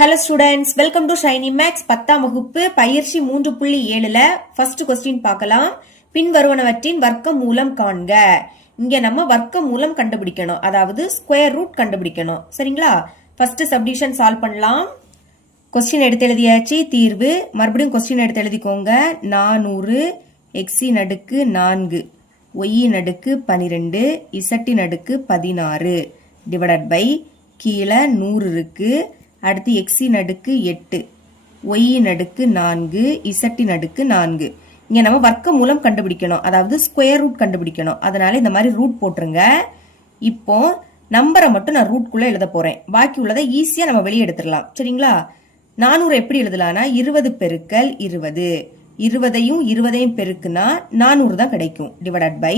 Hello students, welcome to Shiny Max 10ஆம் வகுப்பு பயிற்சி 3.7ல first question பார்க்கலாம். பின்வருவனவற்றின் வர்க்க மூலம் காண்க. இங்க நம்ம வர்க்க மூலம் கண்டுபிடிக்கணும். அதாவது ஸ்கொயர் ரூட் கண்டுபிடிக்கணும். சரிங்களா? first subdivision solve பண்ணலாம். question எடுத்து எழுதியாச்சு. தீர்வு மறுபடியும் question எடுத்து எழுதிக்கோங்க. 400 x இன் அடுக்கு 4 y இன் அடுக்கு 12 z இன் அடுக்கு 16 divided by கீழ 100 இருக்கு. அடுத்து x இன் அடுக்கு 8 y இன் அடுக்கு 4 z இன் அடுக்கு 4. இங்க நம்ம வர்க்க மூலம் கண்டுபிடிக்கணும். அதாவது ஸ்கொயர் ரூட் கண்டுபிடிக்கணும். அதனால இந்த மாதிரி ரூட் போட்டுருங்க. இப்போ நம்பரை மட்டும் நான் ரூட்குள்ள எழுத போறேன். பாக்கி உள்ளதை ஈஸியா நம்ம வெளியே எடுத்துடலாம். சரிங்களா? 400 எப்படி எழுதலாம்னா 20 பெருக்கல் 20. 20ஐயும் 20ஐயும் பெருக்குனா 400 தான் கிடைக்கும். டிவைடட் பை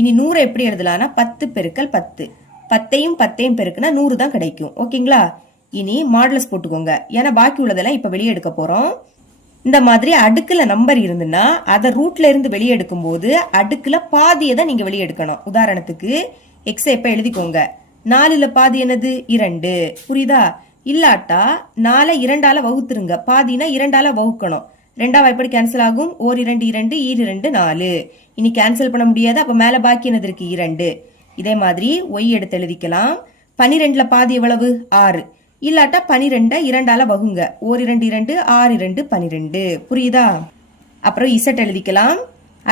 இனி 100 எப்படி எழுதலாம்னா 10 பெருக்கல் 10. 10ஐயும் 10ஐயும் பெருக்குனா 100 தான் கிடைக்கும். ஓகேங்களா? இனி மாடுலஸ் போட்டுக்கோங்க. ஏன்னா பாக்கி உள்ளதெல்லாம் இப்ப வெளியே எடுக்க போறோம். இந்த மாதிரி அடுக்குல நம்பர் இருந்துன்னா அதை ரூட்ல இருந்து வெளியே எடுக்கும் போது அடுக்குல பாதியை தான் நீங்க வெளியே எடுக்கணும். உதாரணத்துக்கு எக்ஸ் இப்ப எழுதிக்கோங்க. 4ல பாதி என்னது 2. புரியுதா? இல்லாட்டா 4 2ஆல வகுத்துருங்க. பாதினா 2ஆல வகுக்கணும். 2ஆ எப்படி கேன்சல் ஆகும்? ஓர் 2 2 ஈர் 2 4. இனி கேன்சல் பண்ண முடியாது. அப்ப மேல பாக்கி என்னது இருக்கு 2. இதே மாதிரி ஒய் எடுத்து எழுதிக்கலாம். 12ல பாதி எவ்வளவு 6. இல்லாட்டா 12 2ஆல வகுங்க. ஓர் 2 2 6 2 12. புரியுதா? அப்புறம் இசட் எழுதிக்கலாம்.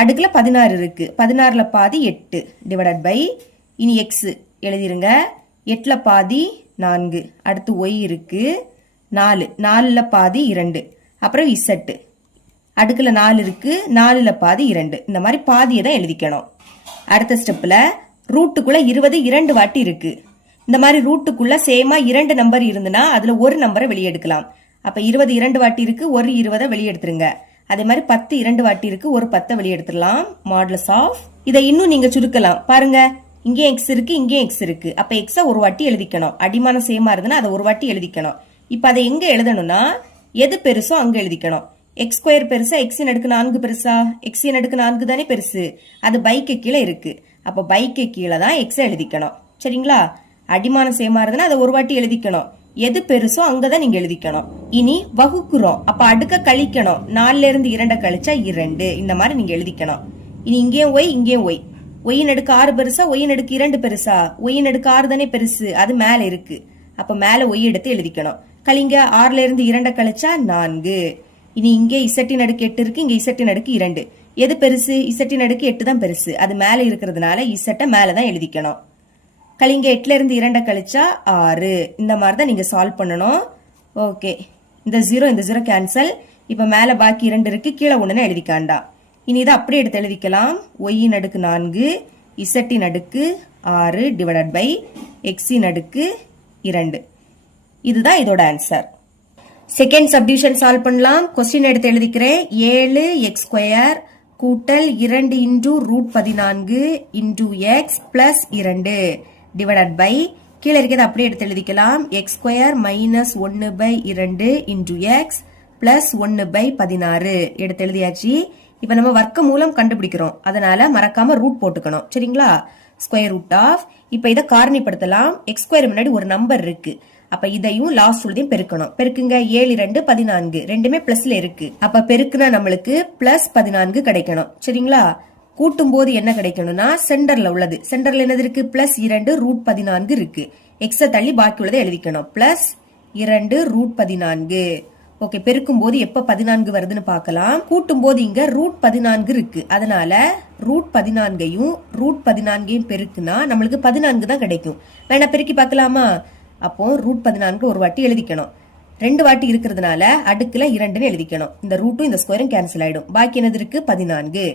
அடுக்குல 16 இருக்கு. 16ல பாதி 8 டிவைடட் பை இனி எக்ஸ் எழுதிருங்க. 8ல பாதி 4. அடுத்து ஒய் இருக்கு 4. 4ல பாதி 2. அப்புறம் இசட் அடுக்குல 4 இருக்கு. 4ல பாதி 2. இந்த மாதிரி பாதியை தான் எழுதிக்கணும். அடுத்த ஸ்டெப்ல ரூட்டுக்குள்ள 20 2 வாட்டி இருக்கு. இந்த மாதிரி ரூட்டுக்குள்ள சேமா 2 நம்பர் இருந்துன்னா அதுல ஒரு நம்பரை வெளியே எடுக்கலாம். அப்ப 20 2 வாட்டி இருக்கு. ஒரு 20 வெளியே எடுத்துருங்க. அதே மாதிரி 10 2 வாட்டி இருக்கு. ஒரு 10 வெளியே எடுத்துடலாம். மாடுலஸ் ஆஃப் இதை இன்னும் நீங்க சுருக்கலாம். பாருங்க, இங்கே எக்ஸ் இருக்கு, இங்கே எக்ஸ் இருக்கு. அப்ப எக்ஸ ஒரு வாட்டி எழுதிக்கணும். அடிமான சேமா இருந்துன்னா அதை ஒரு வாட்டி எழுதிக்கணும். இப்ப அதை எங்க எழுதணும்னா எது பெருசோ அங்க எழுதிக்கணும். எக்ஸ் ஸ்கொயர் பெருசா எக்ஸின் அடுக்கு 4 பெருசா? எக்ஸின் அடுக்கு 4 தானே பெருசு. அது பைக்கு கீழே இருக்கு. அப்ப பைக்கு கீழே தான் எக்ஸ எழுதிக்கணும். சரிங்களா? அடிமான சேமா இருந்ததுன்னா அதை ஒரு வாட்டி எழுதிக்கணும். எது பெருசோ அங்கதான் நீங்க எழுதிக்கணும். இனி வகுக்குறோம். அப்ப அடுக்க கழிக்கணும். 4ல இருந்து 2 கழிச்சா 2. இந்த மாதிரி நீங்க எழுதிக்கணும். இனி இங்கேயும் ஒய், இங்கேயும் ஒய். ஒய்யின் அடுக்கு 6 பெருசா? ஒய்யின் அடுக்கு 2 பெருசா? ஒய்யின் அடுக்கு 6 தானே பெருசு. அது மேல இருக்கு. அப்ப மேல ஒய் எடுத்து எழுதிக்கணும். கழிங்க. 6ல இருந்து 2 கழிச்சா 4. இனி இங்கே இசட்டின் அடுக்கு 8 இருக்கு. இங்க இசட்டின் அடுக்கு 2. எது பெருசு? இசட்டின் அடுக்கு 8 தான் பெருசு. அது மேல இருக்கிறதுனால இசட்டை மேலதான் எழுதிக்கணும். கழிங்க. 8ல இருந்து 2 கழிச்சா 6. இந்த மாதிரி தான் நீங்க சால்வ் பண்ணணும். ஓகே, இந்த 0 கேன்சல். இப்ப மேல பாக்கி 2 இருக்கு. கீழே 1 எழுதிக்காண்டா. இனி இதை அப்படியே எடுத்து எழுதிக்கலாம். ஒய்யின் அடுக்கு 4 இசட்டின் அடுக்கு 6 டிவைடட் பை எக்ஸின் அடுக்கு 2. இதுதான் இதோட ஆன்சர். செகண்ட் சப்டிவிஷன் சால்வ் பண்ணலாம். கொஸ்டின் எடுத்து எழுதிக்கிறேன். 7 எக்ஸ் ஸ்கொயர் கூட்டல் 2 into root 14 into x plus 2 divided by கீழே இருக்கிறது அப்படியே எடுத்து எழுதிக்கலாம். X square minus 1 by 2 into x plus 1 by 16 எடுத்து எழுதியாச்சு. இப்ப நம்ம வர்க்க மூலம் கண்டுபிடிக்கிறோம். அதனால மறக்காம ரூட் போட்டுக்கணும். சரிங்களா? ஸ்கொயர் ரூட் ஆஃப் இப்ப இதை காரணிப்படுத்தலாம். எக்ஸ் ஸ்கொயர் முன்னாடி ஒரு நம்பர் இருக்கு. அப்ப இதையும் லாஸ்ட் உள்ளதையும் பெருக்கணும். பெருக்குங்க. 7 2 14 ரெண்டுமே பிளஸ்ல இருக்கு. அப்ப பெருக்குனா நம்மளுக்கு பிளஸ் 14 கிடைக்கணும். சரிங்களா? கூட்டும் போது என்ன கிடைக்கணும்னா சென்டர்ல உள்ளது. சென்டர்ல என்னது இருக்கு? பிளஸ் 2 ரூட் 14 இருக்கு. எக்ஸ தள்ளி பாக்கி உள்ளதை எழுதிக்கணும். Plus 2 root 14. ஓகே, பெருக்கும் போது எப்ப 14 வருதுன்னு பார்க்கலாம். கூட்டும் போது இங்க ரூட் 14 இருக்கு. அதனால ரூட் 14ஐயும் ரூட் 14ஐயும் பெருக்குனா நம்மளுக்கு 14 தான் கிடைக்கும். வேணா பெருக்கி பார்க்கலாமா? அப்போ ரூட் 14 ஒரு வாட்டி எழுதிக்கணும். 2 வாட்டி இருக்கிறதுனால அடுக்குல 2ன்னு எழுதிக்கணும். இந்த ரூட்டும் இந்த ஸ்கொயரும் கேன்சல் ஆயிடும். பாக்கி என்னது இருக்கு? 14.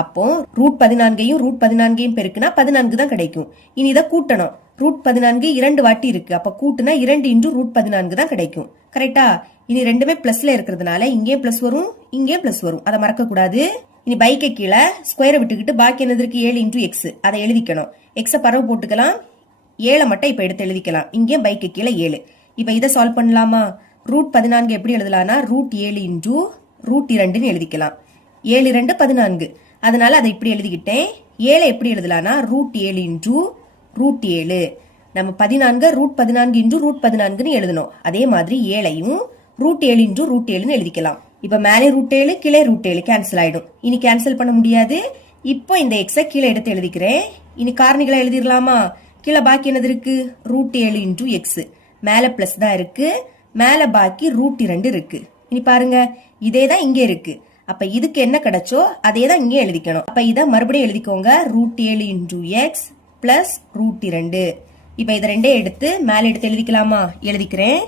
அப்போ ரூட் 14ஐயும் ரூட் 14ஐயும் பெருக்குனா 14 தான் கிடைக்கும். இனி இதை கூட்டணும். ரூட் 14 2 வாட்டி இருக்கு. அப்ப கூட்டுனா 2 இன்டூ ரூட் 14 தான் கிடைக்கும். கரெக்டா? இனி ரெண்டுமே பிளஸ்ல இருக்கிறதுனால இங்கே பிளஸ் வரும், இங்கே பிளஸ் வரும். அதை மறக்க கூடாது. இனி பைக்கை கீழே ஸ்கொயரை விட்டுக்கிட்டு பாக்கி என்னது இருக்கு? 7 இன்டூ எக்ஸ். அதை எழுதிக்கணும். எக்ஸ பரவு போட்டுக்கலாம். 7 மட்டும் இப்ப எடுத்து எழுதிக்கலாம். இங்கே பைக்கு கீழே 7. இப்ப இதை சால்வ் பண்ணலாமா? ரூட் 14 எப்படி எழுதலாம்னா ரூட் 7 இன்டூ ரூட் 2ன்னு எழுதிக்கலாம். 7 2 14. அதனால அதை இப்படி எழுதிக்கிட்டேன். 7 எப்படி எழுதலாம்னா ரூட் 7 இன்டூ ரூட் 7. நம்ம 14 √14 இன்டு √14 எழுதணும். அதே மாதிரி 7ஐயும் √7 இன்டு √7 எழுதிக்கலாம். இப்ப மேலே √7 கீழே √7 கேன்சல் ஆயிடும். இனி கேன்சல் பண்ண முடியாது. இப்போ இந்த எக்ஸ கீழே எடுத்து எழுதிக்கிறேன். இனி காரணிகளை எழுதிடலாமா? கீழே பாக்கி என்னது இருக்கு? √7 இன்டு எக்ஸ். மேல பிளஸ் தான் இருக்கு, மேல பாக்கி √2 இருக்கு. இனி பாருங்க, இதே தான் இங்க இருக்கு. அப்ப இதுக்கு என்ன கிடைச்சோ அதே தான் இங்கே எழுதிக்கணும். அப்ப இதை மறுபடியும் எழுதிக்கோங்க. √7 இன்டு எக்ஸ் பிளஸ் √2. இப்ப இதை ரெண்டே எடுத்து மேல எடுத்து எழுதிக்கலாமா? எழுதிக்கிறேன்.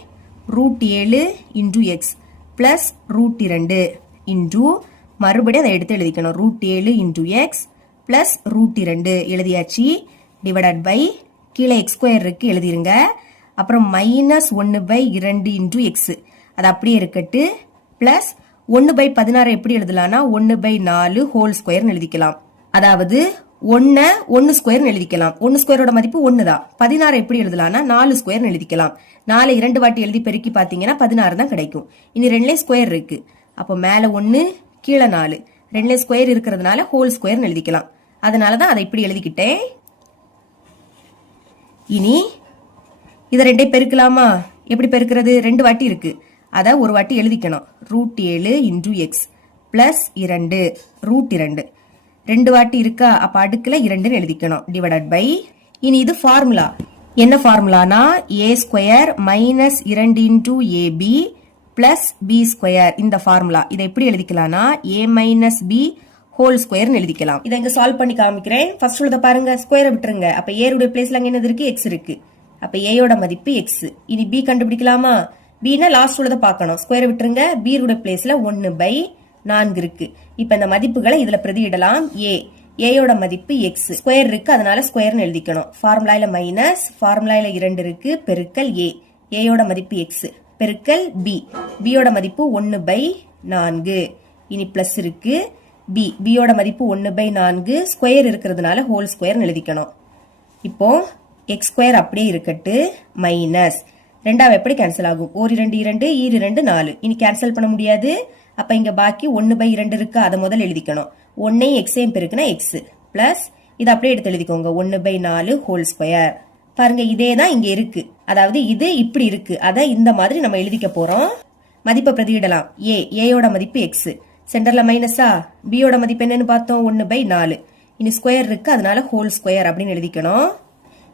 √7 இன்டு எக்ஸ் பிளஸ் √2 இன்டு மறுபடியும் அதை எடுத்து எழுதிக்கணும். √7 இன்டு எக்ஸ் பிளஸ் √2 எழுதியாச்சு. டிவைடட் பை கீழே x² இருக்கு, எழுதிருங்க. அப்புறம் -1/2 இன்டு எக்ஸ், அது அப்படியே இருக்கட்டு. பிளஸ் 1/16 எப்படி எழுதலாம்னா 1/4 ஹோல் ஸ்கொயர் எழுதிக்கலாம். அதாவது 1 எழுதிக்கலாம். 1 ஸ்கொயரோட மதிப்பு 1 தான். 16 எப்படி எழுதலாம்னா 4 ஸ்கொயர் எழுதிக்கலாம். 4 2 வாட்டி எழுதி பெருக்கி பாத்தீங்கன்னா 16 தான் கிடைக்கும். இனி 2 ஸ்கொயர் இருக்கு. அப்போ மேல 1 கீழே 4, 2 ஸ்கொயர் இருக்கிறதுனால ஹோல் ஸ்கொயர் எழுதிக்கலாம். அதனாலதான் அதை இப்படி எழுதிக்கிட்டேன். இனி இதை ரெண்டே பெருக்கலாமா? எப்படி பெருக்கிறது? 2 வாட்டி இருக்கு, அதை ஒரு வாட்டி எழுதிக்கணும். √7 இன்டு எக்ஸ் பிளஸ் 2 √2 2 வாட்டி இருக்கா? அப்ப அடுக்குல 2 எழுதிக்கணும். டிவைடட் பை இனி இது ஃபார்முலா. என்ன ஃபார்முலானா a² minus 2 into AB plus b². இந்த ஃபார்முலா இதை எப்படி எழுதிக்கலாம்னா a minus b whole square எழுதிக்கலாம். இதை இங்க சால்வ் பண்ணி காமிக்கிறேன். ஃபர்ஸ்ட் உள்ளத பாருங்க, ஸ்கொயரை விட்டுருங்க. அப்ப a உடைய பிளேஸ்ல அங்க என்னது இருக்கு? எக்ஸ் இருக்கு. அப்ப a யோட மதிப்பு எக்ஸ். இனி b கண்டுபிடிக்கலாமா? bனா லாஸ்ட் உள்ளத பார்க்கணும். ஸ்கொயர் விட்டுருங்க. b உடைய பிளேஸ்ல 1/4 இருக்கு. இப்ப இந்த மதிப்புகளை இதுல பிரதியிடலாம். a யோட மதிப்பு எக்ஸ், ஸ்கொயர் இருக்கு, அதனால ஸ்கொயர்னு எழுதிக்கணும். ஃபார்முலாயில மைனஸ், ஃபார்முலாயில 2 இருக்கு, பெருக்கல் a யோட மதிப்பு எக்ஸ் பெருக்கல் b யோட மதிப்பு 1/4. இனி பிளஸ் இருக்கு. b யோட மதிப்பு 1/4, ஸ்கொயர் இருக்கிறதுனால ஹோல் ஸ்கொயர் எழுதிக்கணும். இப்போ x² அப்படியே இருக்கட்டு. மைனஸ் 2 எப்படி கேன்சல் ஆகும்? 1 2 2 2 2 4. இனி கேன்சல் பண்ண முடியாது. அப்ப இங்க பாக்கி 1/2 இருக்கு, அதை முதல்ல எழுதிக்கணும். 1 எக்ஸையும் பெருக்குனா எக்ஸ் பிளஸ் இது அப்படியே எடுத்து எழுதிக்கோங்க. 1/4 ஹோல் ஸ்கொயர். பாருங்க, இதே தான் இங்க இருக்கு. அதாவது இது இப்படி இருக்கு, அதை இந்த மாதிரி நம்ம எழுதிக்க போறோம். மதிப்பை பிரதியிடலாம். a யோட மதிப்பு எக்ஸ், சென்டர்ல மைனஸா. b யோட மதிப்பு என்னன்னு பார்த்தோம்? 1/4. இனி ஸ்கொயர் இருக்கு, அதனால ஹோல் ஸ்கொயர் அப்படின்னு எழுதிக்கணும்.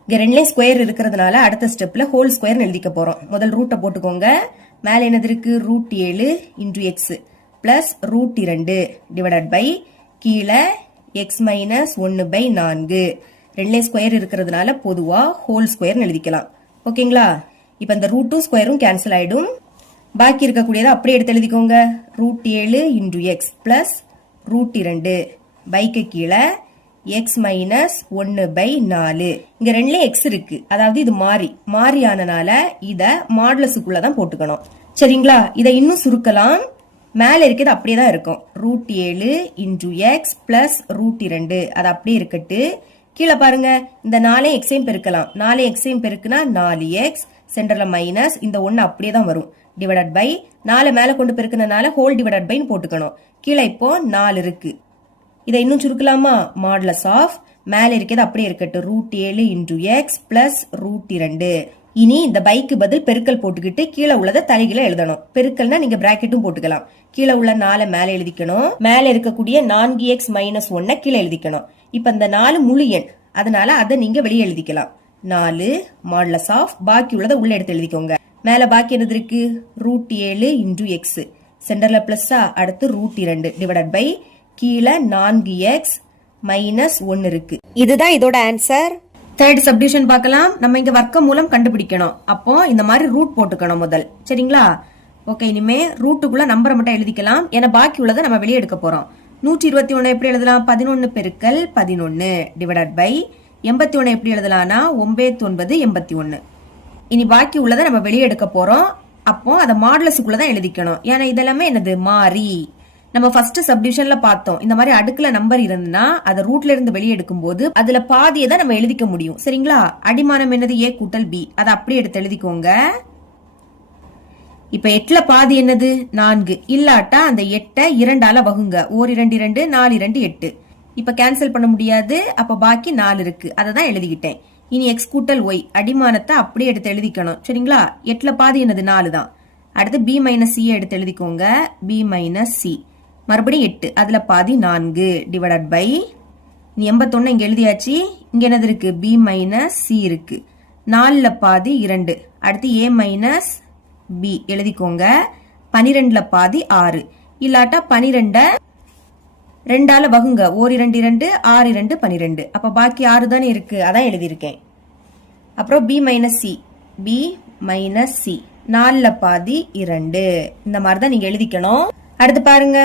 இங்க 2 ஸ்கொயர் இருக்கிறதுனால அடுத்த ஸ்டெப்ல ஹோல் ஸ்கொயர் எழுதிக்க போறோம். முதல் ரூட்டை போட்டுக்கோங்க. மேல என்னது இருக்கு? √7 into x plus √2 divided by கீழே எக்ஸ் மைனஸ் 1/4. 2 ஸ்கொயர் இருக்கிறதுனால பொதுவா ஹோல் ஸ்கொயர் எழுதிக்கலாம். ஓகேங்களா? இப்ப இந்த ரூட்டும் ஸ்கொயரும் கேன்சல் ஆயிடும். பாக்கி இருக்கக்கூடியதை அப்படியே எடுத்து எழுதிக்கோங்க. √7 இன்டு எக்ஸ் பிளஸ் √2 பைக்கு கீழே எக்ஸ் மைனஸ் 1/4. இங்க 2 எக்ஸ் இருக்கு, அதாவது இது மாறி ஆனனால இத மாடுலஸுக்குள்ளதான் போட்டுக்கணும். சரிங்களா? இதை இன்னும் சுருக்கலாம். மேல இருக்கிறது அப்படியே தான் இருக்கும். √7 இன்டு எக்ஸ் பிளஸ் √2 அது அப்படியே இருக்கட்டு. கீழே பாருங்க, இந்த 4 எக்ஸையும் பெருக்கலாம். 4 எக்ஸையும் பெருக்குனா 4x, சென்டர்ல மைனஸ், இந்த 1 அப்படியே தான் வரும். டிவைடட் பை 4 மேல கொண்டு பெருக்குனனால ஹோல் டிவைடட் பை போட்டுக்கணும். கீழே இப்போ 4 இருக்கு. இதை இன்னும் சுருக்கலாமா? மாடுலஸ் ஆஃப் மேல இருக்கிறது அப்படியே இருக்கட்டு. √7 இன்டு எக்ஸ் பிளஸ் √2. இனி இந்த பைக்கு பதில் பெருக்கல் போட்டுக்கிட்டு கீழே உள்ளதை தலைகீழ எழுதணும். பெருக்கல்னா நீங்க பிராக்கெட்டும் போட்டுக்கலாம். கீழே உள்ள 4 மேல எழுதிக்கணும். மேல இருக்கக்கூடிய 4x மைனஸ் 1 கீழே எழுதிக்கணும். இப்ப இந்த 4 முழு எண், அதனால அதை நீங்க வெளியே எழுதிக்கலாம். 4 மாடுலஸ் ஆஃப் பாக்கி உள்ளதை உள்ள எடுத்து எழுதிக்கோங்க. மேல பாக்கி என்னது இருக்கு? √7 இன்டு எக்ஸ், சென்டர்ல பிளஸ்ஸா, அடுத்து √2 டிவைடட் பை கீழே 4x மைனஸ் 1 இருக்கு. இதுதான் இதோட ஆன்சர். தேர்ட் சப்டிவிஷன் பார்க்கலாம். நம்ம இங்க வர்க்க மூலம் கண்டுபிடிக்கணும். அப்போ இந்த மாதிரி ரூட் போட்டுக்கணும் முதல். சரிங்களா? ஓகே, இனிமே ரூட்டுக்குள்ள நம்பரை மட்டும் எழுதிக்கலாம். ஏன்னா பாக்கி உள்ளதை நம்ம வெளியே எடுக்க போறோம். 121 எப்படி எழுதலாம்? 11 பெருக்கல் 11 டிவைடட் பை 81 எப்படி எழுதலாம்னா 9 81. இனி பாக்கி உள்ளதை நம்ம வெளியே எடுக்க போறோம். அப்போ அதை மாடுலஸுக்குள்ளதான் எழுதிக்கணும். ஏன்னா இதெல்லாமே என்னது? மாறி. நம்ம ஃபர்ஸ்ட் சப்டிவிஷன்ல பார்த்தோம், இந்த மாதிரி அடுக்குல நம்பர் இருந்துன்னா அதை ரூட்ல இருந்து வெளியே எடுக்கும் போது அதுல பாதியை தான் நம்ம எழுதிக்க முடியும். சரிங்களா? அடிமானம் என்னது? a கூட்டல் b, அதை அப்படியே எடுத்து எழுதிக்கோங்க. இப்ப 8ல பாதி என்னது? 4. இல்லாட்டா அந்த 8 2ஆல வகுங்க. 1 2 2 4 2 8. இப்ப கேன்சல் பண்ண முடியாது. அப்ப பாக்கி 4 இருக்கு, அதை தான் எழுதிக்கிட்டேன். இனி எக்ஸ் கூட்டல் ஒய் அடிமானத்தை அப்படியே எடுத்து எழுதிக்கணும் சரிங்களா. 8ல பாதி என்னது 4 தான். அடுத்து பி மைனஸ் சி எடுத்து எழுதிக்கோங்க. பி மைனஸ் சி மறுபடியும் 8 அதுல பாதி 4 டிவைடட் பை 81 இங்க எழுதியாச்சு. இங்க என்னது இருக்கு பி மைனஸ் சி இருக்கு. 4ல பாதி 2 அடுத்து ஏ மைனஸ் பி எழுதிக்கோங்க. 12ல பாதி 6 இல்லாட்டா 12 2ஆல வகுங்க. 1 2 2 6 2 12 அப்ப பாக்கி 6 தானே இருக்கு அதான் எழுதியிருக்கேன். அப்புறம் B minus C B minus C 4ல பாதி 2 இந்த மாதிரி தான் நீங்க எழுதிக்கணும். அடுத்து பாருங்க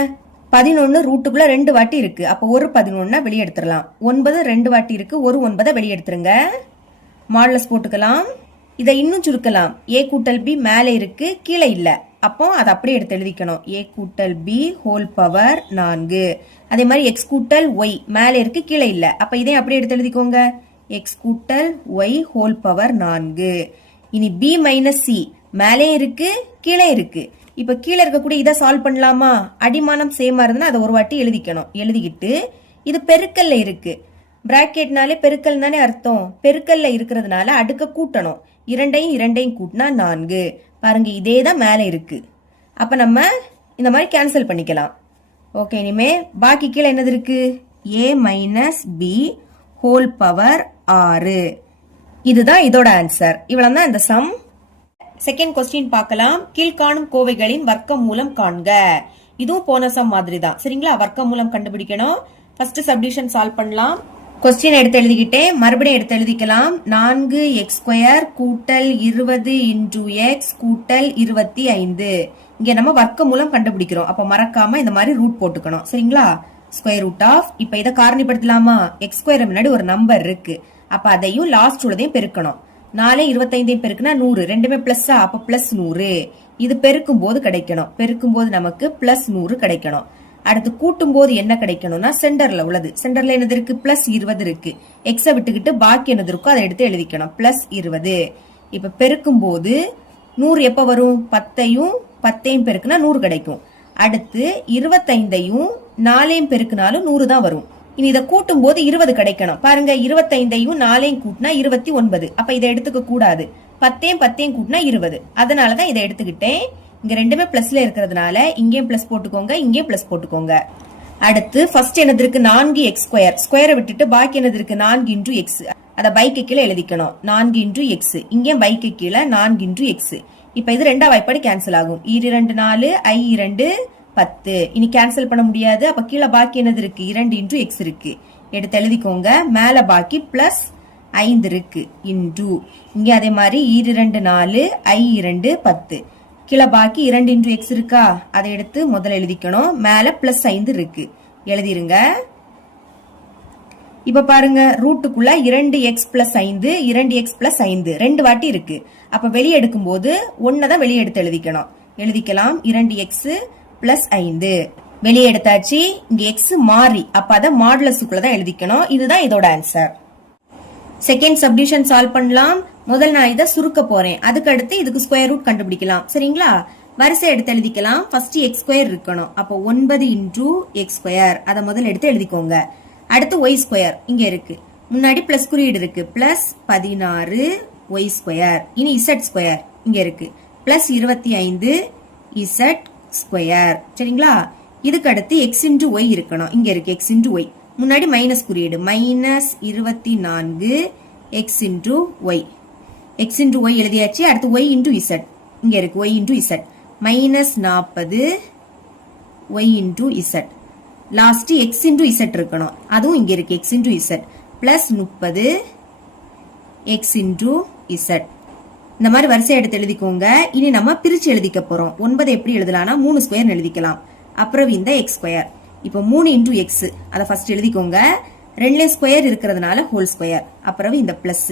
11 ரூட்டுக்குள்ள 2 வாட்டி இருக்கு. அப்ப ஒரு 11 வெளியே எடுத்துடலாம். 9 2 வாட்டி இருக்கு. ஒரு 9 வெளியே எடுத்துருங்க. மாடுலஸ் போட்டுக்கலாம். இதை இன்னும் சுருக்கலாம். ஏ கூட்டல் பி மேலே இருக்கு கீழே இல்ல. அப்போ அதை அப்படியே எடுத்து எழுதிக்கணும். ஏ கூட்டல் பி ஹோல் பவர் 4. அதே மாதிரி எக்ஸ் கூட்டல் ஒய் மேலே இருக்கு கீழே இல்ல. அப்ப இதையும் அப்படியே எடுத்து எழுதிக்கோங்க. எக்ஸ் கூட்டல் ஒய் ஹோல் பவர் 4. இனி பி மைனஸ் சி மேலே இருக்கு கீழே இருக்கு. இப்ப கீழே இருக்கக்கூடிய இதை சால்வ் பண்ணலாமா? அடிமானம் சேமா இருந்தா அதை ஒரு வாட்டி எழுதிக்கணும். எழுதிக்கிட்டு இது பெருக்கல்ல இருக்கு. பிராக்கெட்னாலே பெருக்கல் தானே அர்த்தம். பெருக்கல்ல இருக்கிறதுனால அடுக்க கூட்டணும். இரண்டையும் கூட்டினா 4. பாருங்க இதே தான் மேலே இருக்கு. அப்ப நம்ம இந்த மாதிரி கேன்சல் பண்ணிக்கலாம். ஓகே இனிமே பாக்கி கீழே என்னது இருக்கு? ஏ மைனஸ் பி ஹோல் பவர் 6. இதுதான் இதோட ஆன்சர். இவ்வளவு தான் இந்த சம். செகண்ட் கொஸ்டின் பார்க்கலாம். கீழ்காணும் கோவைகளின் வர்க்க மூலம் காண்க. இதுவும் போன சம் மாதிரி தான் சரிங்களா. வர்க்க மூலம் கண்டுபிடிக்கணும். ஃபர்ஸ்ட் சப்டிவிஷன் சால்வ் பண்ணலாம். கொஸ்டின் எடுத்து எழுதிக்கிட்டே மறுபடியும் எடுத்து எழுதிக்கலாம். 4x² கூட்டல் 20 இன்டூ எக்ஸ் கூட்டல் 25. இங்க நம்ம வர்க்க மூலம் கண்டுபிடிக்கிறோம். அப்ப மறக்காம இந்த மாதிரி ரூட் போட்டுக்கணும் சரிங்களா. ஸ்கொயர் ரூட் ஆஃப் இப்ப இதை காரணிப்படுத்தலாமா? x² முன்னாடி ஒரு நம்பர் இருக்கு. அப்ப அதையும் லாஸ்ட் உள்ளதையும் பெருக்கணும். 4 25 பெருக்குனா 100 ரெண்டுமே பிளஸ். அப்ப பிளஸ் 100 இது பெருக்கும் போது கிடைக்கணும். பெருக்கும் போது நமக்கு பிளஸ் 100 கிடைக்கணும். அடுத்து கூட்டும் போது என்ன கிடைக்கணும்னா சென்டர்ல உள்ளது. சென்டர்ல என்னது இருக்கு? பிளஸ் 20 இருக்கு. எக்ஸ விட்டுக்கிட்டு பாக்கி என்னது இருக்கோ அதை எடுத்து எழுதிக்கணும். பிளஸ் 20. இப்ப பெருக்கும் போது 100 எப்ப வரும்? 10ஐயும் பெருக்குனா 100 கிடைக்கும். அடுத்து 25ஐயும் 4ஐயும் பெருக்குனாலும் 100 தான் வரும். இனி இதை கூட்டும் போது 20 கிடைக்கணும். பாருங்க 25ஐயும் 4ஐயும் கூட்டினா 29. அப்ப இதை எடுத்துக்க கூடாது. 10ஐயும் கூட்டினா 20. அதனாலதான் இதை எடுத்துக்கிட்டேன். இங்க ரெண்டுமே பிளஸ்ல இருக்கிறதுனால இங்கேயும் பிளஸ் போட்டுக்கோங்க இங்கேயும் பிளஸ் போட்டுக்கோங்க. அடுத்து ஃபர்ஸ்ட் என்னது இருக்கு? 4x². ஸ்கொயரை விட்டுட்டு பாக்கி என்னது இருக்கு? 4 இன்டூ எக்ஸ். அதை பைக்கு கீழே எழுதிக்கணும். 4 இன்டூ எக்ஸ். இங்கேயும் பைக்கு கீழே 4 இன்டூ எக்ஸ். இப்ப இது ரெண்டா வாய்ப்பாடு கேன்சல் ஆகும். 2 4 I2 10. இனி கேன்சல் பண்ண முடியாது. அப்ப கீழே பாக்கி என்னது இருக்கு? 2 இன்டூ எக்ஸ் இருக்கு. எடுத்து எழுதிக்கோங்க. மேல பாக்கி பிளஸ் 5 இருக்கு இன்டூ இங்க அதே மாதிரி 2 4 I2 10. கீழே பாக்கி 2 இன்டூ எக்ஸ் இருக்கா? அதை எடுத்து முதல்ல எழுதிக்கணும். மேல பிளஸ் 5 இருக்கு. எழுதிருங்க. இப்ப பாருங்க ரூட்டுக்குள்ள 2x பிளஸ் 5 2x பிளஸ் 5 ரெண்டு வாட்டி இருக்கு. அப்ப வெளியே எடுக்கும் போது 1 தான் வெளியே எடுத்து எழுதிக்கணும். எழுதிக்கலாம். 2x பிளஸ் 5 வெளியே எடுத்தாச்சு. இங்க எக்ஸ் மாறி அப்ப அதை மாடுலஸுக்குள்ள தான் எழுதிக்கணும். இதுதான் இதோட ஆன்சர். செகண்ட் சப்டிவிஷன் சால்வ் பண்ணலாம். முதல் நான் இதை சுருக்க போறேன். அதுக்கு அடுத்து இதுக்கு ஸ்கொயர் ரூட் கண்டுபிடிக்கலாம் சரிங்களா. வரிசை எடுத்து எழுதிக்கலாம். ஃபர்ஸ்ட் x² இருக்கணும். அப்போ 9 இன்டூ x². அதை முதல்ல எடுத்து எழுதிக்கோங்க. அடுத்து y² இங்க இருக்கு. முன்னாடி பிளஸ் குறியீடு இருக்கு. Plus 16 y². இனி z² இங்க இருக்கு. Plus 25 z². சரிங்களா. இதுக்கு அடுத்து x இன்டூ y இருக்கணும். இங்க இருக்கு x இன்டூ y. முன்னாடி மைனஸ் குறியீடு. Minus 24 x into y. x into y எழுதியாச்சு. அடுத்து y இன்டூ z இங்க இருக்கு. y into z minus 40 y into z. Last x into z இருக்கணும். அதுவும் இங்க இருக்கு. x into z plus 30 x into z. இந்த மாதிரி வரிசை எடுத்து எழுதிக்கோங்க. இனி நம்ம பிரிச்சு எழுதிக்க போறோம். 9 எப்படி எழுதலாம்னா 3 ஸ்கொயர் எழுதிக்கலாம். அப்புறம் இந்த x². இப்போ 3 இன்டூ எக்ஸ் அதை ஃபர்ஸ்ட் எழுதிக்கோங்க. 2 ஸ்கொயர் இருக்கிறதுனால ஹோல் ஸ்கொயர். அப்புறம் இந்த பிளஸ்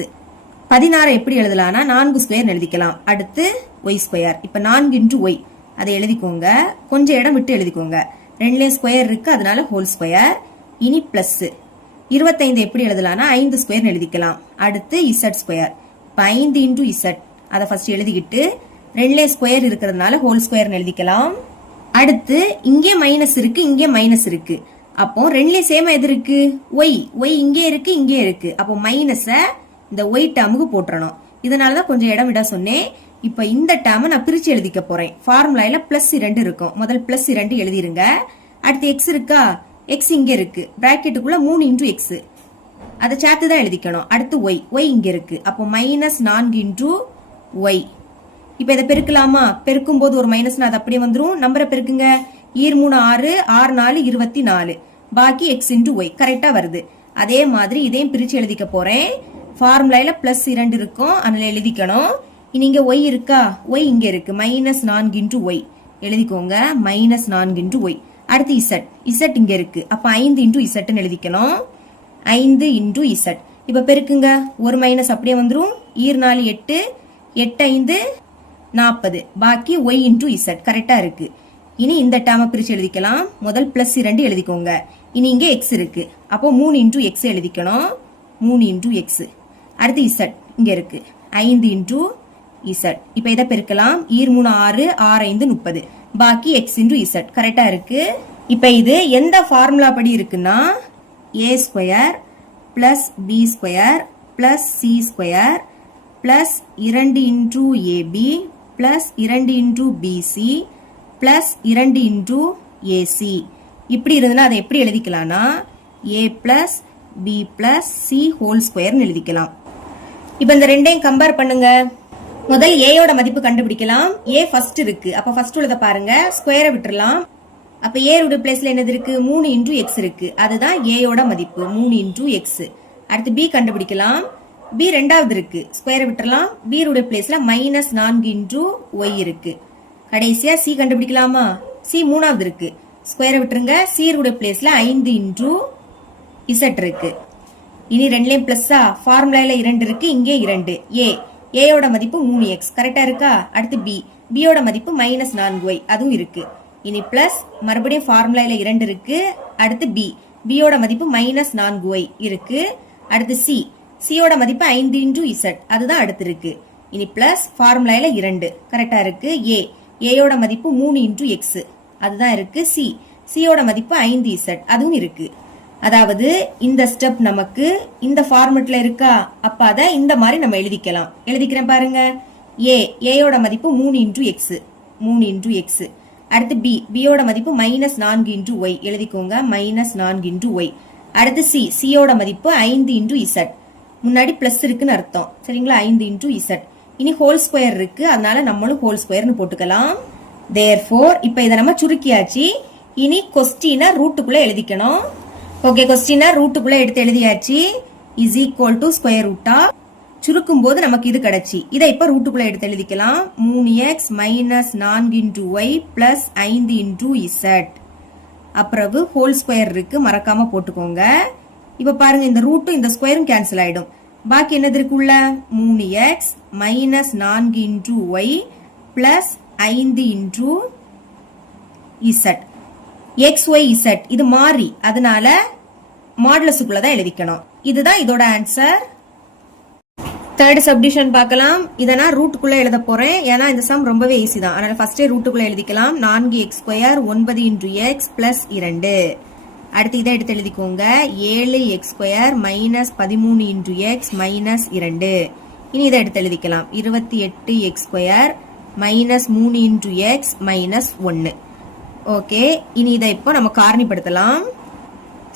16 எப்படி எழுதலாம்னா 4 ஸ்கொயர் எழுதிக்கலாம். அடுத்து y². இப்ப 4 இன்டூ y அதை எழுதிக்கோங்க. கொஞ்சம் இடம் விட்டு எழுதிக்கோங்க. 2 ஸ்கொயர் இருக்கு அதனால ஹோல் ஸ்கொயர். இனி பிளஸ் 25 எப்படி எழுதலாம்னா 5 ஸ்கொயர் எழுதிக்கலாம். அடுத்து z². இப்ப 5 இன்டூ z அதை ஃபர்ஸ்ட் எழுதிக்கிட்டு 2 ஸ்கொயர் இருக்கிறதுனால ஹோல் ஸ்கொயர் எழுதிக்கலாம். அடுத்து இங்கே மைனஸ் இருக்கு இங்கே மைனஸ் இருக்கு. அப்போ 2 சேமா எது இருக்கு? y இங்கே இருக்கு இங்கே இருக்கு. அப்போ மைனஸ இந்த ஒய் டேமுக்கு போட்டுறணும். இதனாலதான் கொஞ்சம் இடம் விட சொன்னேன். இப்ப இந்த டேம் நான் பிரிச்சு எழுதிக்க போறேன். ஃபார்முலால +2 இருக்கும். முதல் +2 எழுதிருங்க. அடுத்து எக்ஸ் இருக்கா, எக்ஸ் இங்க இருக்கு, பிராக்கெட்டுக்குள்ள 3 × எக்ஸ், அதை சேர்த்து தான் எழுதிக்கணும். அடுத்து ஒய், ஒய் இங்க இருக்கு, அப்போ -4 × ஒய். இப்ப இதை பெருக்கலாமா? பெருக்கும் போது ஒரு மைனஸ் அது அப்படியே வந்துரும். நம்பரை பெருக்குங்க. 3 6, 6 4 24, பாக்கி x × ஒய் கரெக்டா வருது. அதே மாதிரி இதையும் பிரிச்சு எழுதிக்க போறேன். ஃபார்முலால +2 இருக்கும், அதனால எழுதிக்கணும். இனி இங்க ஒய் இருக்கா, ஒய் இங்க இருக்கு, -4 × ஒய் எழுதிக்கோங்க. -4 × ஒய். அடுத்து இசட், இசட் இங்க இருக்கு, அப்ப 5 × இசட்னு எழுதிக்கணும். 5 × இசட். இப்ப பெருக்குங்க, ஒரு மைனஸ் அப்படியே வந்துரும். 4 8, 8 5 40, பாக்கி ஒய் × இசட் கரெக்டா இருக்கு. இனி இந்த டேர்மை பிரிச்சு எழுதிக்கலாம். முதல் +2 எழுதிக்கோங்க. இனி இங்க எக்ஸ் இருக்கு, அப்போ 3 × எக்ஸ் எழுதிக்கணும். 3 × எக்ஸ். அடுத்து இசட் இங்க இருக்கு, 5 × இசட். இப்ப இதை பெருக்கலாம். 3 6, 6 5 30, பாக்கி எக்ஸ் × இசட் கரெக்டா இருக்கு. இப்ப இது எந்த ஃபார்முலா படி இருக்குன்னா a² + b² + c² + 2 × ab + 2 × bc + 2 × ac. இப்படி இருந்ததுன்னா அதை எப்படி எழுதிக்கலாம்னா a + b + c² எழுதிக்கலாம். இப்ப இந்த ரெண்டையும் கம்பேர் பண்ணுங்க. முதல் ஏயோட மதிப்பு கண்டுபிடிக்கலாம். ஏ ஃபர்ஸ்ட் இருக்கு, அப்ப ஃபர்ஸ்ட் உள்ளத பாருங்க, ஸ்கொயரை விட்டுறலாம். அப்ப ஏ உடைய பிளேஸ்ல என்னது இருக்கு, 3 × எக்ஸ் இருக்கு, அதுதான் ஏயோட மதிப்பு 3 × எக்ஸ். அடுத்து பி கண்டுபிடிக்கலாம். பி ரெண்டாவது இருக்கு, ஸ்கொயரை விட்டுறலாம். பி உடைய பிளேஸ்ல -4 × ஒய் இருக்கு. கடைசியா சி கண்டுபிடிக்கலாமா? சி மூணாவது இருக்கு, ஸ்கொயரை விட்டுருங்க. சி உடைய பிளேஸ்ல 5 × இசட் இருக்கு. இனி ரெண்டுலயும் பிளஸ்ஸா, ஃபார்முலால 2 இருக்கு, இங்கே 2. ஏயோட மதிப்பு 3x கரெக்டா இருக்கா? அடுத்து பி, பியோட மதிப்பு -4y அதுவும் இருக்கு. இனி பிளஸ், மறுபடியும் ஃபார்முலால 2 இருக்கு. அடுத்து பி, பியோட மதிப்பு -4y இருக்கு. அடுத்து சி, சியோட மதிப்பு 5 × இசட் அதுதான் அடுத்து இருக்கு. இனி பிளஸ், ஃபார்முலால 2 கரெக்டா இருக்கு. ஏயோட மதிப்பு 3 × எக்ஸ் அதுதான் இருக்கு. சியோட மதிப்பு 5 இசட் அதுவும் இருக்கு. அதாவது இந்த ஸ்டெப் நமக்கு இந்த ஃபார்மட்ல இருக்கா, அப்ப அத இந்த மாதிரி நம்ம எழுதிக்கலாம். எழுதிக்கிறேன் பாருங்க. ஏயோட மதிப்பு 3 × எக்ஸ், 3 × எக்ஸ். அடுத்து பி, பியோட மதிப்பு -4 × ஒய் எழுதிக்கோங்க, -4 × ஒய். அடுத்து சியோட மதிப்பு 5 × இசட், முன்னாடி பிளஸ் இருக்குன்னு அர்த்தம் சரிங்களா, 5 × இசட். இனி ஹோல் ஸ்கொயர் இருக்கு, அதனால நம்மளும் ஹோல் ஸ்கொயர்னு போட்டுக்கலாம். தேர்ஃபோர் இப்ப இதை நம்ம சுருக்கியாச்சு. இனி கொஸ்டினை ரூட்டுக்குள்ள எழுதிக்கணும். ஓகே, கொஸ்டினை ரூட்டுக்குள்ள எடுத்து எழுதியாச்சு. இஸ் ஈக்குவல் டு ஸ்கொயர் ரூட்டா, சுருக்கும் போது நமக்கு இது கிடைச்சி. இதை இப்ப ரூட்டுக்குள்ள எடுத்து எழுதிக்கலாம். 3x - 4 × y + 5 × z. அப்புறம் ஹோல் ஸ்கொயர் இருக்கு, மறக்காம போட்டுக்கோங்க. இப்ப பாருங்க, இந்த ரூட்டும் இந்த ஸ்கொயரும் கேன்சல் ஆயிடும். பாக்கி என்னது இருக்குள்ள, 3x - 4 × y + 5 × z. x y z இது மாறி, அதனால மாடுலஸுக்குள்ள தான் எழுதிக்கணும். இதுதான் இதோட ஆன்சர். தேர்ட் சப்டிஷன் பார்க்கலாம். இதை நான் ரூட்டுக்குள்ள எழுத போறேன், ஏன்னா இந்த சம் ரொம்பவே ஈஸி தான். அதனால ஃபர்ஸ்டே ரூட்டுக்குள்ள எழுதிக்கலாம். 4x² 9 × x + 2. அடுத்து இதை எடுத்து எழுதிக்கோங்க. 7x² - 13 × x - 2. இனி இதை எடுத்து எழுதிக்கலாம். 28x² - 3 × x - 1. ஓகே, இனி இதை இப்போ நம்ம காரணிப்படுத்தலாம்.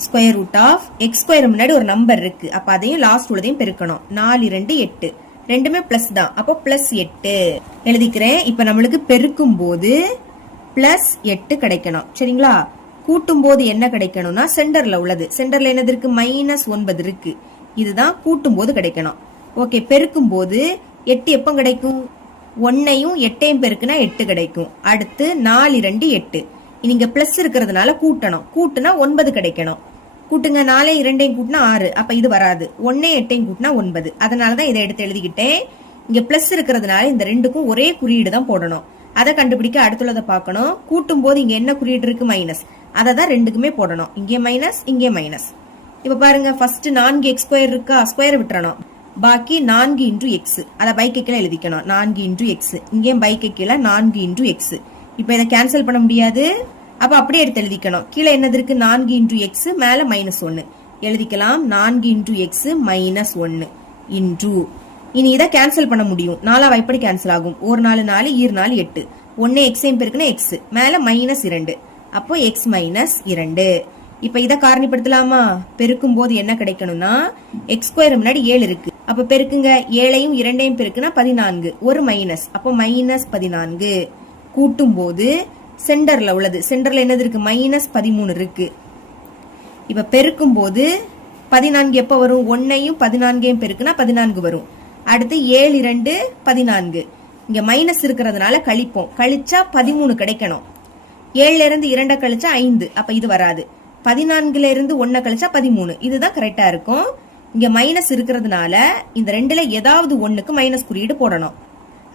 ஸ்கொயர் ரூட் ஆஃப் x² முன்னாடி ஒரு நம்பர் இருக்கு, அப்ப அதையும் லாஸ்ட் உள்ளதையும் பெருக்கணும். 4 2 8, ரெண்டுமே பிளஸ் தான், அப்போ +8 எழுதிக்கிறேன். இப்ப நம்மளுக்கு பெருக்கும் போது +8 கிடைக்கணும் சரிங்களா. கூட்டும் போது என்ன கிடைக்கணும்னா சென்டர்ல உள்ளது, சென்டர்ல என்னது இருக்கு, -9 இருக்கு, இதுதான் கூட்டும் போது கிடைக்கணும். ஓகே, பெருக்கும் போது 8 எப்ப கிடைக்கும், 1ஐயும் 8ஐயும் பெருக்குனா 8 கிடைக்கும். அடுத்து 4 2 8, இங்க பிளஸ் இருக்கிறதுனால கூட்டணும், கூட்டுனா 9 கிடைக்கணும். கூட்டுங்க, 4 2ஐயும் கூட்டினா 6, அப்ப இது வராது. 1 8ஐயும் கூட்டினா 9, அதனாலதான் இதை எடுத்து எழுதிக்கிட்டேன். இங்க பிளஸ் இருக்கிறதுனால இந்த ரெண்டுக்கும் ஒரே குறியீடு தான் போடணும். அதை கண்டுபிடிக்க அடுத்துள்ளதை பார்க்கணும். கூட்டும் போது இங்க என்ன குறியீடு இருக்கு, மைனஸ், அதை தான் ரெண்டுக்குமே போடணும். இங்கே மைனஸ், இங்கே மைனஸ். இப்ப பாருங்க, ஃபர்ஸ்ட் 4x² இருக்கா, ஸ்கொயர் விட்டுறணும். பாக்கி 4 × x, அதை பைக்கு கீழே எழுதிக்கணும். 4 × x, இங்கேயும் பைக்கு கீழே 4 × x. இப்ப இதை கேன்சல் பண்ண முடியாது, அப்ப அப்படியே எடுத்து எழுதிக்கணும். கீழே என்னது இருக்கு, 4 × x, மேல -1 எழுதிக்கலாம். 4 × x - 1. இன்டு இனி இதை கேன்சல் பண்ண முடியும். 4 எப்படி கேன்சல் ஆகும்? 1 4 4 ஈர் 4 8. 1 எக்ஸையும் பெருக்குன்னா எக்ஸ் மேல -2 அப்போ எக்ஸ் -2. இப்ப இதை காரணிப்படுத்தலாமா? பெருக்கும் போது என்ன கிடைக்கணும்னா எக்ஸ் ஸ்கொயர் முன்னாடி 7 இருக்கு. அப்ப பெருக்குங்க 7ஐயும் 2ஐயும் பெருக்குனா 14 ஒரு மைனஸ் அப்போ -14. கூட்டும் போது சென்டர்ல உள்ளது சென்டர்ல என்னது இருக்கு? -13 இருக்கு. இப்ப பெருக்கும் போது 14 எப்ப வரும்? 1ஐயும் 14ஐயும் பெருக்குனா 14 வரும். அடுத்து 7 2 14. இங்க மைனஸ் இருக்கிறதுனால கழிப்போம். கழிச்சா 13 கிடைக்கணும். 7ல இருந்து 2 கழிச்சா 5 அப்ப இது வராது. 14ல இருந்து 1 கழிச்சா 13 இதுதான் கரெக்டா இருக்கும். இங்க மைனஸ் இருக்கிறதுனால இந்த ரெண்டுல ஏதாவது ஒண்ணுக்கு மைனஸ் குறியீடு போடணும்.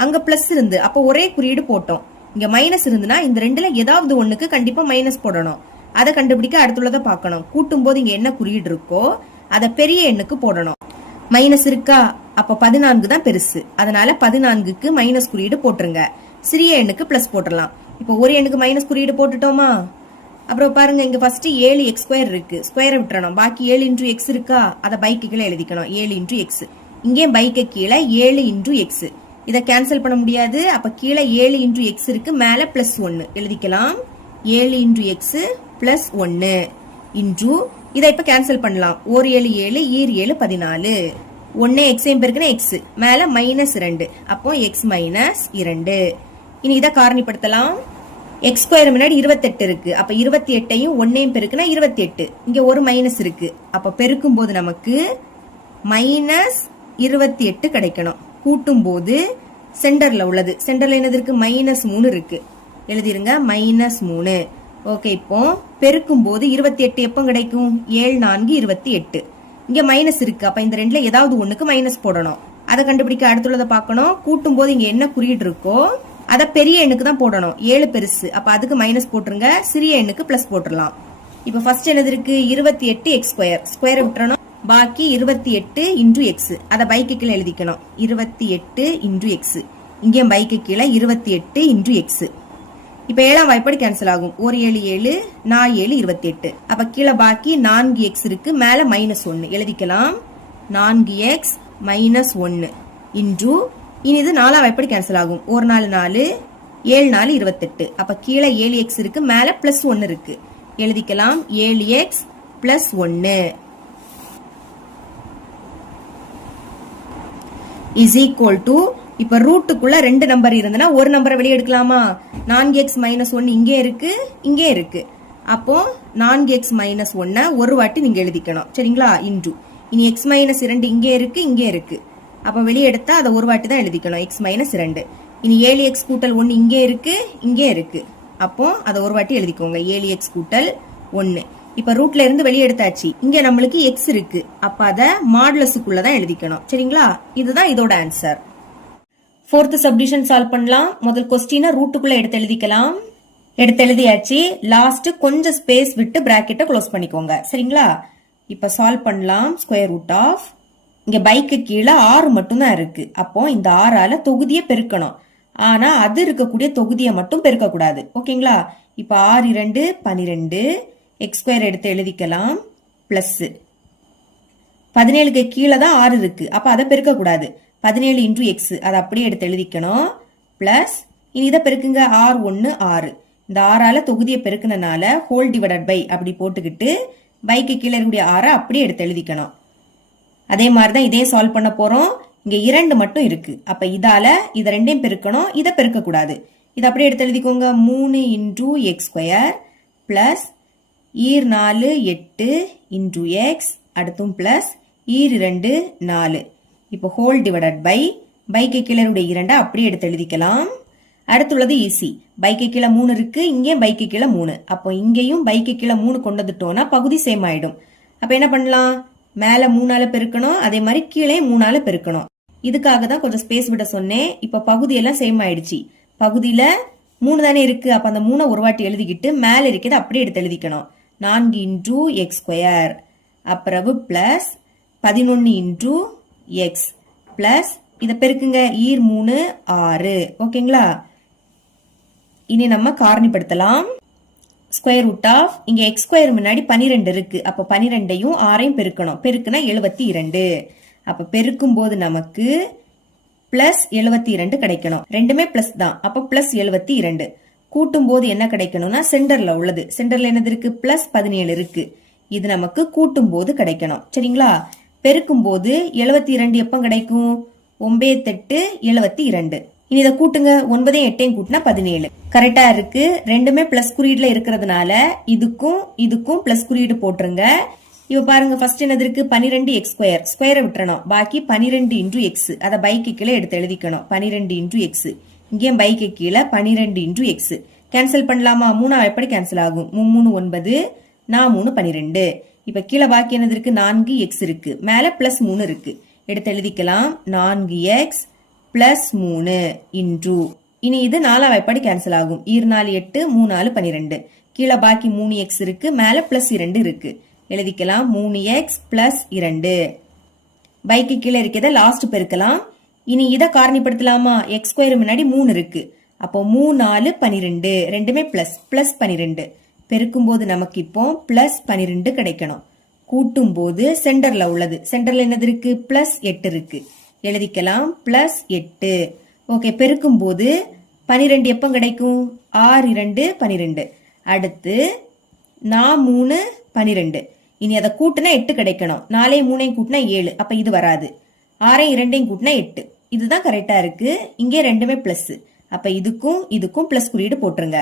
அங்க பிளஸ் இருந்து அப்ப ஒரே குறியீடு போட்டோம். இங்க மைனஸ் இருந்துன்னா இந்த ரெண்டுல ஏதாவது ஒண்ணுக்கு கண்டிப்பா மைனஸ் போடணும். அதை கண்டுபிடிக்க அடுத்துள்ளதை பார்க்கணும். கூட்டும் போது இங்க என்ன குறியீடு இருக்கோ அதை பெரிய எண்ணுக்கு போடணும். மைனஸ் இருக்கா? அப்ப 14 தான் பெருசு. அதனால 14க்கு மைனஸ் குறியீடு போட்டுருங்க. சிறிய எண்ணுக்கு பிளஸ் போட்டுடலாம். இப்போ ஒரு எண்ணுக்கு மைனஸ் குறியீடு போட்டுட்டோமா? அப்புறம் பாருங்க இங்க ஃபர்ஸ்ட் 7 எக்ஸ் ஸ்கொயர் இருக்கு. ஸ்கொயரை விட்டுறணும். பாக்கி 7 இன்டூ எக்ஸ் இருக்கா? அதை பைக்கு கீழே எழுதிக்கணும். 7 இன்டூ எக்ஸ். இங்கே பைக்கு கீழே 7 இன்டூ எக்ஸ். இதை கேன்சல் பண்ண முடியாது. அப்ப கீழே 7 இன்டூ எக்ஸ் இருக்கு. மேல பிளஸ் 1 எழுதிக்கலாம். 7 இன்டூ எக்ஸ் பிளஸ் 1 இன்டூ இதை இப்ப கேன்சல் பண்ணலாம். ஒரு 7 7 ஈர் 7 14. 1 எக்ஸையும் பெருக்குன்னா எக்ஸ் மேல -2 அப்போ எக்ஸ் -2. இனி இதை காரணிப்படுத்தலாம். எக்ஸ் ஸ்கொயர் முன்னாடி 28 இருக்கு. அப்ப 28ஐயும் 1ஐயும் பெருக்குன்னா 28. இங்க ஒரு மைனஸ் இருக்கு. அப்ப பெருக்கும் போது நமக்கு -28 கிடைக்கணும். கூட்டும் போது சென்டர்ல உள்ளது சென்டர்ல என்னது இருக்கு? -3 இருக்கு. எழுதிருங்க -3. ஓகே, இப்போ பெருக்கும் போது 28 எப்ப கிடைக்கும்? 7 4 28. இங்க மைனஸ் இருக்கு. அப்ப இந்த ரெண்டுல ஏதாவது ஒண்ணுக்கு மைனஸ் போடணும். அதை கண்டுபிடிக்க அடுத்துள்ளதை பார்க்கணும். கூட்டும் போது இங்க என்ன குறியீடு இருக்கோ அதை பெரிய எண்ணுக்கு தான் போடணும். 7 பெருசு அப்ப அதுக்கு மைனஸ் போட்டுருங்க. சிறிய எண்ணுக்கு பிளஸ் போட்டுடலாம். இப்ப ஃபர்ஸ்ட் என்னது இருக்கு? 28 எக்ஸ் ஸ்கொயர். ஸ்கொயரை விட்டுறணும். பாக்கி 28 இன்டூ எக்ஸ். அதை பைக்கு கீழே எழுதிக்கணும். 28 இன்டூ எக்ஸ். இங்கே பைக்கு கீழே 28 இன்டூ எக்ஸ். இப்ப 7ஆம் வாய்ப்பாடு கேன்சல் ஆகும். ஒரு 7 7 4 7 28. அப்ப கீழே பாக்கி 4 எக்ஸ் இருக்கு. மேல -1 எழுதிக்கலாம். 4x -1 இன்டூ இனி இது 4ஆம் வாய்ப்பாடு கேன்சல் ஆகும். ஒரு 4 4 7 4 28. அப்ப கீழே 7x இருக்கு. மேல +1 இருக்கு. எழுதிக்கலாம். 7x +1 இஸ் ஈக்குவல் டு இப்ப ரூட்டுக்குள்ள 2 நம்பர் இருந்தனா ஒரு நம்பரை வெளியே எடுக்கலாமா? 4x -1 இங்கே இருக்கு, இங்கே இருக்கு. அப்போ 4x -1 ஒரு வாட்டி நீங்க எழுதிக்கணும். சரிங்களா? இன்டு இனி x -2 இங்கே இருக்கு, இங்கே இருக்கு. அப்ப வெளியே எடுத்தா அதை ஒரு வாட்டி தான் எழுதிக்கணும். x -2. இனி 7x கூட்டல் 1 இங்கே இருக்கு, இங்கே இருக்கு. அப்போ அதை ஒரு வாட்டி எழுதிக்கோங்க. 7x கூட்டல் 1. இப்ப ரூட்ல இருந்து வெளியே எடுத்தாச்சு. இங்க நம்மளுக்கு x இருக்கு. அப்ப அதை மாடுலஸுக்குள்ளதான் எழுதிக்கணும். சரிங்களா? இதுதான் இதோட ஆன்சர். ஃபோர்த் சப்டிவிஷன் சால்வ் பண்ணலாம். முதல் கொஸ்டினை ரூட்டுக்குள்ள எடுத்து எழுதிக்கலாம். எடுத்து எழுதியாச்சு. லாஸ்ட் கொஞ்சம் ஸ்பேஸ் விட்டு பிராக்கெட்டை க்ளோஸ் பண்ணிக்கோங்க. சரிங்களா? இப்ப சால்வ் பண்ணலாம். ஸ்கொயர் ரூட் ஆஃப் இங்க பைக்கு கீழே 6 மட்டும் தான் இருக்கு. அப்போ இந்த 6ஆல தொகுதியை பெருக்கணும். ஆனா அது இருக்கக்கூடிய தொகுதியை மட்டும் பெருக்க கூடாது. ஓகேங்களா? இப்ப 6 2 12 எக்ஸ் ஸ்கொயர் எடுத்து எழுதிக்கலாம். பிளஸ் 17க்கு கீழே தான் 6 இருக்கு. அப்ப அதை பெருக்க கூடாது. 17 இன்டூ எக்ஸ் அதை அப்படியே எடுத்து எழுதிக்கணும். பிளஸ் இனி இதை பெருக்குங்க. 6 1 6. இந்த 6ஆல தொகுதியை பெருக்கினால ஹோல் டிவைடட் பை அப்படி போட்டுக்கிட்டு பைக்கு கீழே இருக்கக்கூடிய 6 அப்படியே எடுத்து எழுதிக்கணும். அதே மாதிரிதான் இதே சால்வ் பண்ண போறோம். இங்க 2 மட்டும் இருக்கு. அப்ப இதால இதை ரெண்டையும் பெருக்கணும். இதை பெருக்க கூடாது. இதை அப்படியே எடுத்து எழுதிக்கோங்க. 3 இன்டூ எக்ஸ் ஸ்கொயர் பிளஸ் ஈர் 4 8 இன்டூ எக்ஸ் அடுத்தும் பிளஸ் ஈர் 2 4. இப்போ ஹோல் டிவைடட் பை பைக்கு கீழே 2 அப்படியே எடுத்து எழுதிக்கலாம். அடுத்துள்ளது ஈஸி. பைக்கு கீழே 3 இருக்கு. இங்கேயும் பைக்கு கீழே 3. அப்போ இங்கேயும் பைக்கு கீழே 3 கொண்டு வந்துட்டோம்னா பகுதி சேம் ஆயிடும். அப்ப என்ன பண்ணலாம்? மேல 3ஆல பெருக்கணும். அதே மாதிரி கீழே 3ஆல பெருக்கணும். இதுக்காக தான் கொஞ்சம் ஸ்பேஸ் விட சொன்னேன். இப்ப பகுதியெல்லாம் சேம் ஆயிடுச்சு. பகுதியில 3 தானே இருக்கு. அப்ப அந்த 3 ஒரு வாட்டி எழுதிக்கிட்டு மேல இருக்கிறது அப்படியே எடுத்து எழுதிக்கணும். 4 இன்டூ எக்ஸ் ஸ்கொயர் அப்புறம் பிளஸ் 11 இன்டூ எக்ஸ் பிளஸ் இதை பெருக்குங்க. ஈர் 3 6. ஓகேங்களா? இனி நம்ம காரணிப்படுத்தலாம். ஸ்கொயர் ரூட் ஆஃப் இங்க எக்ஸ் ஸ்கொயர் முன்னாடி 12 இருக்கு. அப்ப 12ஐயும் 6ஐயும் பெருக்கணும். பெருக்குனா 72. அப்ப பெருக்கும் போது நமக்கு பிளஸ் 72 கிடைக்கணும். ரெண்டுமே பிளஸ் தான். அப்ப பிளஸ் 72. கூட்டும் போது என்ன கிடைக்கணும்னா சென்டர்ல உள்ளது. சென்டர்ல என்னது இருக்கு? பிளஸ் 17 இருக்கு. இது நமக்கு கூட்டும் போது கிடைக்கணும். சரிங்களா? பெருக்கும் போது 72 எப்ப கிடைக்கும்? 9 8 72. இனி இதை கூட்டுங்க. 9 8 கூட்டினா 17. கரெக்டா இருக்கு. ரெண்டுமே பிளஸ் குறியீடுல இருக்கிறதுனால இதுக்கும் இதுக்கும் பிளஸ் குறியீடு போட்டுருங்க. இப்ப பாருங்க, ஃபர்ஸ்ட் என்னது இருக்கு? 12 x ஸ்கொயர். ஸ்கொயரை விட்டுறணும். பாக்கி 12 இன்டூ எக்ஸ். அதை பைக்கு கீழே எடுத்து எழுதிக்கணும். 12 இன்டூ எக்ஸ். இங்கேயும் பைக்கு கீழே 12 இன்டூ எக்ஸ். கேன்சல் பண்ணலாமா? 3 எப்படி கேன்சல் ஆகும்? 3 9, 4 12. இப்ப கீழே பாக்கி என்னது இருக்கு? 4 எக்ஸ் இருக்கு. மேல பிளஸ் 3 இருக்கு. எடுத்து எழுதிக்கலாம். 4x plus 3 into. இனி இது 4 எப்படி கேன்சல் ஆகும்? 4 8, 3 12. கீழே பாக்கி 3x இருக்கு. மேல பிளஸ் 2 இருக்கு. எழுதிக்கலாம். 3x plus 2. பைக்கு கீழே இருக்கிறத லாஸ்ட் பெருக்கலாம். இனி இதை காரணிப்படுத்தலாமா? எக்ஸ் ஸ்கொயர் முன்னாடி 3 இருக்கு. அப்போ 3 4 12. ரெண்டுமே பிளஸ் பிளஸ் 12. பெருக்கும் போது நமக்கு இப்போ பிளஸ் 12 கிடைக்கணும். கூட்டும் போது சென்டர்ல உள்ளது. சென்டர்ல என்னது இருக்கு? பிளஸ் 8 இருக்கு. எழுதிக்கலாம். பிளஸ் 8. ஓகே. பெருக்கும் போது 12 எப்ப கிடைக்கும்? 6 2 12. அடுத்து 4 3 12. இனி அதை கூட்டினா 8 கிடைக்கணும். 4 3 கூட்டினா 7. அப்ப இது வராது. 6 2 கூட்டினா 8. இதுதான் கரெக்டா இருக்கு. இங்கே ரெண்டுமே பிளஸ். அப்ப இதுக்கும் இதுக்கும் பிளஸ் குறியீடு போட்டுருங்க.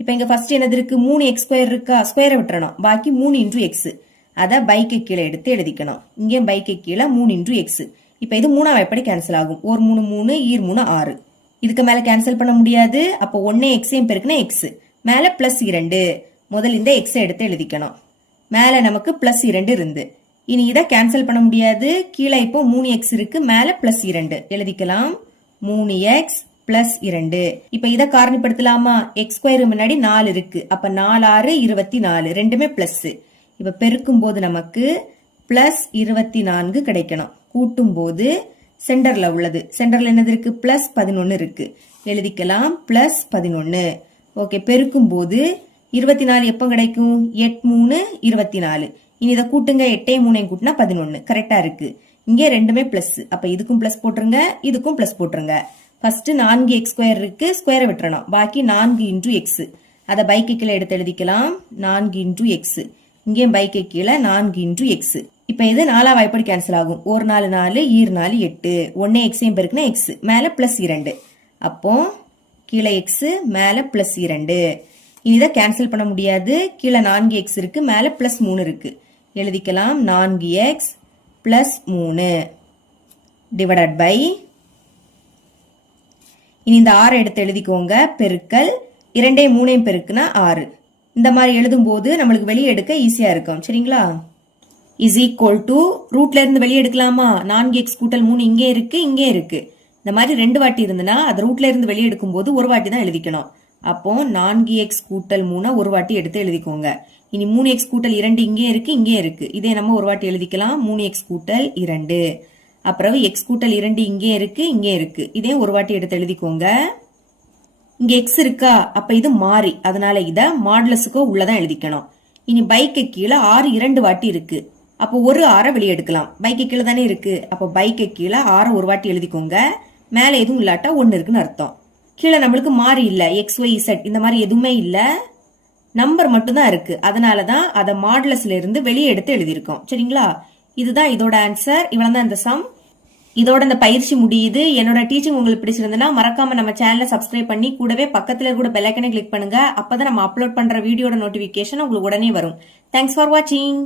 இப்ப இங்க ஃபர்ஸ்ட் என்னது இருக்கு? 3x ஸ்கொயர் இருக்கா? ஸ்கொயரை விட்டுறணும். பாக்கி 3 இன்டூ எக்ஸ். அதை பைக்கு கீழே எடுத்து எழுதிக்கணும். இங்கே பைக்கு கீழே 3 இன்டூ எக்ஸ். இப்ப இது 3 எப்படி கேன்சல் ஆகும்? 1 3 3, 3 6. இதுக்கு மேல கேன்சல் பண்ண முடியாது. அப்போ 1 எக்ஸையும் பெருக்குனா எக்ஸ். மேல பிளஸ் 2. முதல் இந்த எக்ஸை எடுத்து எழுதிக்கணும். மேல நமக்கு பிளஸ் 2 இருந்து. இனி இதை கேன்சல் பண்ண முடியாது. கீழே இப்போ 3x இருக்கு. மேல பிளஸ் 2 எழுதிக்கலாம். 3x plus 2. இப்ப இதை காரணிப்படுத்தலாமா? எக்ஸ் ஸ்கொயர் முன்னாடி 4 இருக்கு. அப்ப 4 6 24. ரெண்டுமே பிளஸ். இப்ப பெருக்கும் போது நமக்கு பிளஸ் 24 கிடைக்கணும். கூட்டும் போது சென்டர்ல உள்ளது. சென்டர்ல என்னது இருக்கு? பிளஸ் 11 இருக்கு. எழுதிக்கலாம். பிளஸ் 11. ஓகே. பெருக்கும் போது 24 எப்ப கிடைக்கும்? 8 3 24. இனி இதை கூட்டுங்க. 8 3 கூட்டினா 11. கரெக்டா இருக்கு. இங்கே ரெண்டுமே பிளஸ். அப்ப இதுக்கும் பிளஸ் போட்டுருங்க, இதுக்கும் பிளஸ் போட்டுருங்க. ஃபர்ஸ்ட் 4x ஸ்கொயர் இருக்கு. ஸ்கொயரை விட்டுறணும். பாக்கி 4 இன்டூ எக்ஸ். அதை பைக்கு கீழே எடுத்து எழுதிக்கலாம். 4 இன்டூ எக்ஸ். இங்கேயும் பைக்கு கீழே 4 இன்டூ எக்ஸ். இப்ப இது 4 எப்படி கேன்சல் ஆகும்? 1 4 4, 4 8. 1 எக்ஸையும் பெருக்குனா எக்ஸ். மேல பிளஸ் 2. அப்போ கீழே எக்ஸ், மேல பிளஸ் 2. இதை கேன்சல் பண்ண முடியாது. கீழே 4x இருக்கு. மேல பிளஸ் 3 இருக்கு. எழுதிக்கலாம். 4x plus 3 divided by. இனி இந்த 6 எடுத்து எழுதிக்கோங்க. பெருக்கல் 2 3 பெருக்குனா 6. இந்த மாதிரி எழுதும் போது நம்மளுக்கு வெளியே எடுக்க ஈஸியா இருக்கும். சரிங்களா? இஸ் ஈக்குவல் டு ரூட்ல இருந்து வெளியே எடுக்கலாமா? 4x கூட்டல் 3 இங்கே இருக்கு, இங்கே இருக்கு. இந்த மாதிரி 2 வாட்டி இருந்துன்னா அது ரூட்ல இருந்து வெளியே எடுக்கும் போது ஒரு வாட்டி தான் எழுதிக்கணும். அப்போ 4x கூட்டல் 3 ஒரு வாட்டி எடுத்து எழுதிக்கோங்க. இனி 3x கூட்டல் 2 இங்கே இருக்கு, இங்கே இருக்கு. இதே நம்ம ஒரு வாட்டி எழுதிக்கலாம். 3x கூட்டல் 2. அப்புறம் x கூட்டல் 2 இங்கே இருக்கு, இங்கே இருக்கு. இதே ஒரு வாட்டி எடுத்து எழுதிக்கோங்க. இங்க x இருக்கா? அப்ப இது மாறி. அதனால இத மாடுலஸுக்கோ உள்ளதான் எழுதிக்கணும். இனி பைக்கு கீழே 6 2 வாட்டி இருக்கு. அப்போ ஒரு 6 வெளியே எடுக்கலாம். பைக்கு கீழே தானே இருக்கு. அப்போ பைக்கு கீழே 6 ஒரு வாட்டி எழுதிக்கோங்க. மேல எதுவும் இல்லாட்டா 1 இருக்குன்னு அர்த்தம். கீழே நம்மளுக்கு மாறி இல்ல. XYZ இந்த மாதிரி எதுவுமே இல்ல. நம்பர் மட்டும்தான் இருக்கு. அதனாலதான் அதை மாடுலஸ்ல இருந்து வெளியே எடுத்து எழுதியிருக்கோம். சரிங்களா? இதுதான் இதோட ஆன்சர். இவ்வளவுதான் இந்த சம். இதோட இந்த பயிற்சி முடியுது. என்னோட டீச்சிங் உங்களுக்கு பிடிச்சிருந்ததுன்னா மறக்காம நம்ம சேனலை சப்ஸ்கிரைப் பண்ணி கூடவே பக்கத்துல கூட பெல் ஐக்கனை கிளிக் பண்ணுங்க. அப்பதான் நம்ம அப்லோட் பண்ற வீடியோட நோட்டிபிகேஷன் உங்களுக்கு உடனே வரும். தேங்க்ஸ் ஃபார் வாட்சிங்.